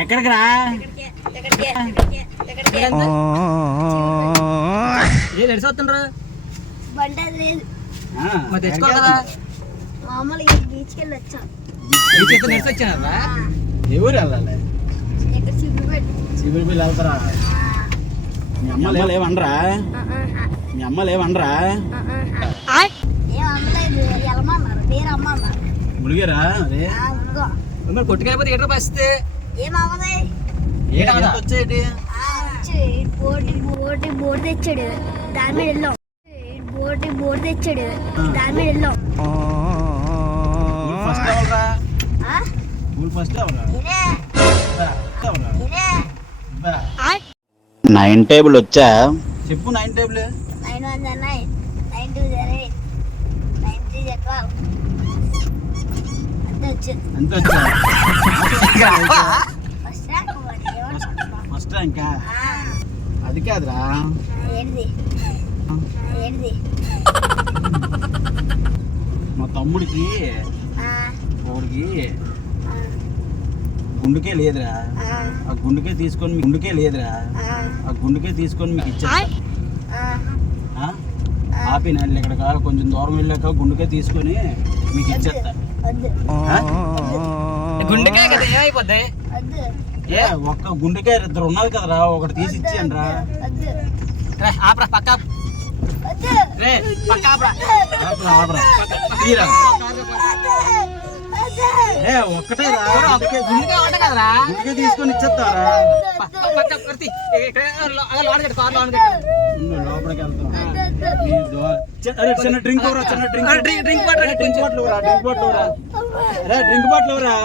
ఎక్కడికి రా ఎడిసొస్తుండ్రు తెచ్చుకో కదా మామూలుగా బీచ్కి వెళ్ళి వచ్చాం. వచ్చానరా ఎవరు వెళ్ళాలి సిబిల్ వెళ్తారా మీ అమ్మలు ఏమనరా మీ అమ్మలు ఏమనరా ఏమనలేదు వెళ్ళమన్నారు పేరు అమ్మన్నారు ములిగారా అదే మరి కొట్టుకెళ్ళిపోతే ఏటో పరిస్థితి ఏమవ్వదే వచ్చేటి బోర్డు తెచ్చాడు దాని మీద వెళ్ళాం బోర్డు తెచ్చాడు దాని మీద వెళ్ళాం ఫస్ట్ ఎవరా ఫస్ట్ ఎవరా 9 టేబుల్ వచ్చా చెప్పు 9 టేబుల్ 9 1 9 9 2 0 8 9 3 12 అంత వచ్చా ఫస్ట్ ర్యాంక్ అది కాదురా ఏంటిది మా తమ్ముడికి ఒకడికి గుండుకే లేదురా ఆ గుండుకే తీసుకొని మీకు ఇచ్చా ఆపిన ఇక్కడ కొంచెం దూరం వెళ్ళాక గుండుకే తీసుకొని మీకు ఇచ్చేస్తా గుండెకాయ కదా ఏమైపోద్ది ఒక్క గుండెకాయ ఇద్దరు ఉన్నది కదరా ఒకటి తీసి ఇచ్చేయండి రా ఆపరా పక్క రే పక్క తీరా ఒక్కటే గుండెకాయ వంట కదరా గుండెకాయ తీసుకొని ఇచ్చేస్తారా లోపలికి వెళ్తాం చిన్న డ్రింక్ డ్రింక్ బాటిల్ రా